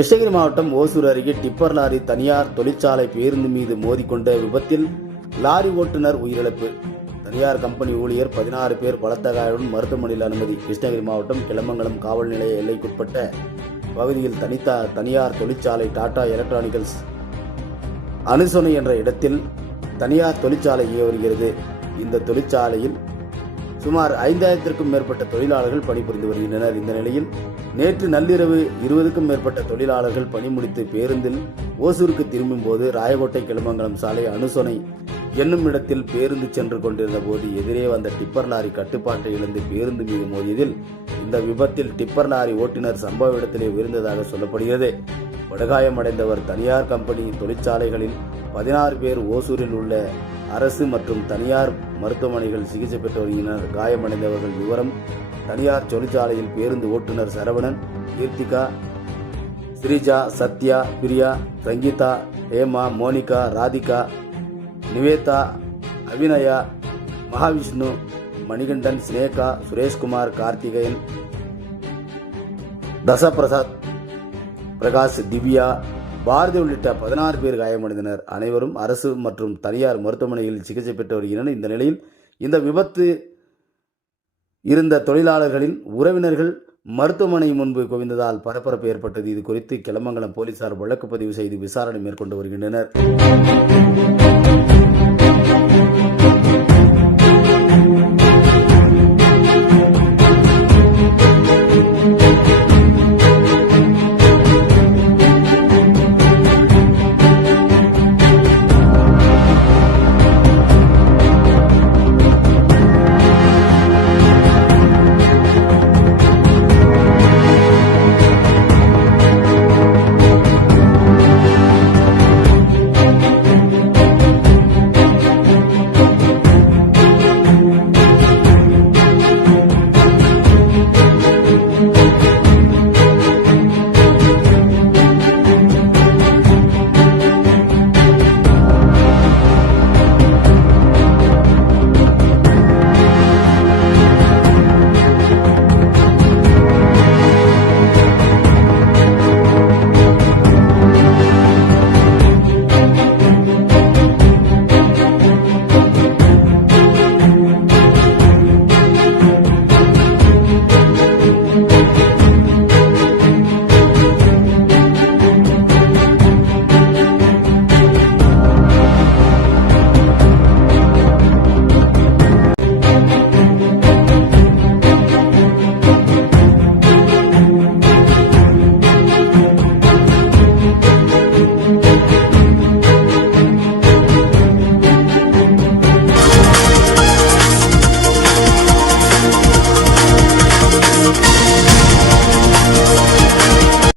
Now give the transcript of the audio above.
கிருஷ்ணகிரி மாவட்டம் ஓசூர் அருகே tipper lorry தனியார் தொழிற்சாலை பேருந்து மீது மோதிக்கொண்ட விபத்தில் லாரி ஓட்டுநர் உயிரிழப்பு. தனியார் கம்பெனி ஊழியர் 16 பேர் பலத்த காயத்துடன் மருத்துவமனையில் அனுமதி. கிருஷ்ணகிரி மாவட்டம் கிளமங்கலம் காவல் நிலைய எல்லைக்குட்பட்ட பகுதியில் தனியார் தொழிற்சாலை டாடா எலக்ட்ரானிக்கல்ஸ் அனுசோனை என்ற இடத்தில் தனியார் தொழிற்சாலை இயங்கி வருகிறது. இந்த தொழிற்சாலையில் சுமார் 5000க்கும் மேற்பட்ட தொழிலாளர்கள் பணிபுரிந்து வருகின்றனர். இந்த நிலையில் நேற்று நள்ளிரவு 20க்கும் மேற்பட்ட தொழிலாளர்கள் பணி முடித்து பேருந்தில் ஓசூருக்கு திரும்பும் போது ராயகோட்டை கிளமங்கலம் சாலை அனுசோனை என்னும் இடத்தில் பேருந்து சென்று கொண்டிருந்த போது எதிரே வந்த டிப்பர் லாரி கட்டுப்பாட்டை இழந்து பேருந்து மீது மோதியதில் இந்த விபத்தில் டிப்பர் லாரி ஓட்டுநர் சம்பவ இடத்திலே உயிர்ந்ததாக சொல்லப்படுகிறது. படுகாயமடைந்தவர் தனியார் கம்பெனி தொழிற்சாலைகளில் 16 பேர் ஓசூரில் உள்ள அரசு மற்றும் தனியார் மருத்துவமனைகள் சிகிச்சை பெற்று வருகின்றனர். காயமடைந்தவர்கள் விவரம்: தனியார் தொழிற்சாலையில் பேருந்து ஓட்டுநர் சரவணன், கீர்த்திகா, ஸ்ரீஜா, சத்யா, பிரியா, சங்கீதா, ஹேமா, மோனிகா, ராதிகா, நிவேதா, அபிநயா, மகாவிஷ்ணு, மணிகண்டன், சினேகா, சுரேஷ்குமார், கார்த்திகேயன், தசபிரசாத், பிரகாஷ், திவ்யா, பாரதி உள்ளிட்ட 16 பேர் காயமடைந்தனர். அனைவரும் அரசு மற்றும் தனியார் மருத்துவமனைகளில் சிகிச்சை பெற்று வருகின்றனர். இந்த நிலையில் இந்த விபத்து இருந்த தொழிலாளர்களின் உறவினர்கள் மருத்துவமனை முன்பு குவிந்ததால் பரபரப்பு ஏற்பட்டது. இது குறித்து கிளமங்கலம் போலீசார் வழக்கு பதிவு செய்து விசாரணை மேற்கொண்டு வருகின்றனர்.